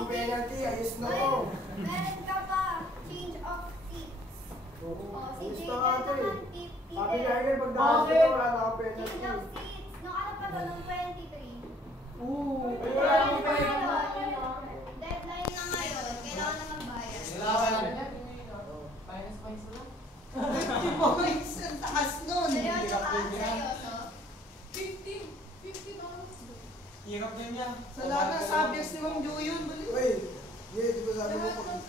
ang penalty, ayos na ko. Meron ka pa, change of seats. Si Jaden naman, Sabi niya yun, pagdaan dito, wala na akong penalty. change of seats. Nung ano pa to, nung 23. Wala akong penalty. Deadline na ngayon, kailangan na magbayad. $50 points ang taas nun. Seryoso ka? Seryoso? Hirap din yan. Salamat sa abis ni Ma'am Jo yun. Uy, di ba sabi mo pag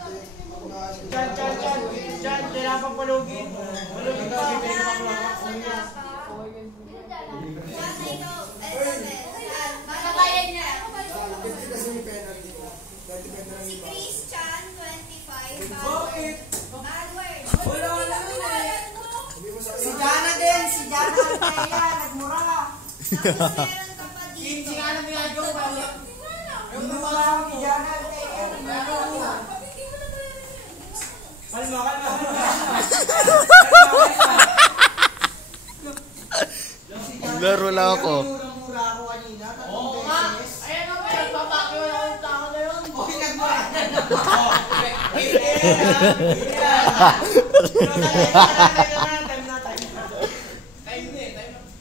Chan, kailangan pang palugin. Palugin ka. Manabayan niya. Hindi kasi may penalty. Si Christian, 25. Bakit? Bad word. Si Jana din. Si Jana Altea. Nagmura. Tapos meron ka pa dito. Hindi nga naman ginagawa pa. Nagmura ako si Jana Altea. Nagmura. Kalma. Laro lang ako. Mura ako kanina. Oo nga. Ayan o, nagpapakyo na yung tao na yun. Okay, nagmura.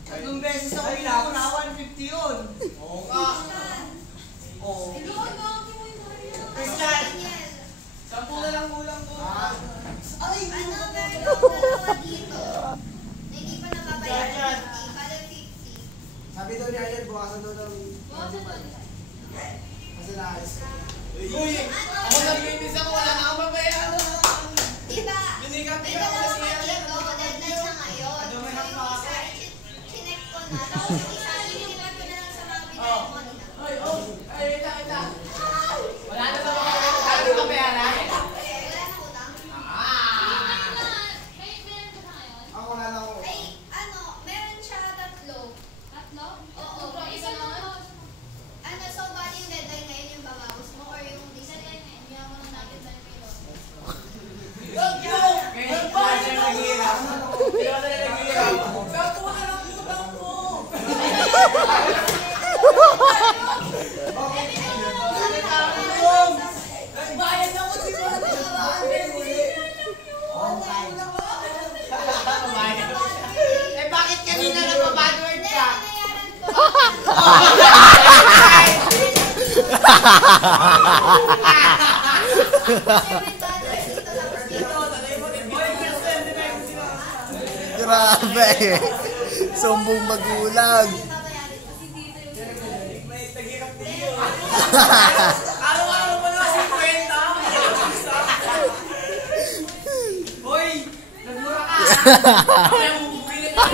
Tatlong beses ako pinamura. 150 yun. Oo nga. Oo. Christian, 10 na lang kulang ko. Ay, Ano, meron ka dalawa dito. Na hindi pa nababayaran 50. Kada 50. Sabi daw niya yan, bukasan daw ng... Kasi naayos ko. Uy, ako nag-iinis ako. Wala na akong mabayaran. Diba? Binikap May niya ako dalawa kasi ka yan. dito. Deadline na ngayon. Ano, may So, yung hapa isa, chinek ko na. Tapos yung isa, iniwan ko na lang sa mga binayad mo nila. Ay, ita. Wala na ba ako? Ano ba bayaran? Wala na utang. Ako wala na ako. Ay, ano, meron siya tatlo. Oo, isa lang. Ano, so bali yung deadline ngayon yung babawas mo or yung deadline ngayon? Yung ako nung natin tayo kayo. Ngayon pa siya naghihirap. Hindi ka na naghihirap. Gato ka ng utang ko. Nagbayad ako si Marty. Eh bakit kanina nagpa-badward ka? Grabe. Sumbong magulang. May taghirap din yun. Araw-araw mo na 50. Hoy! Nagmura ka! Ako yung bumili ka.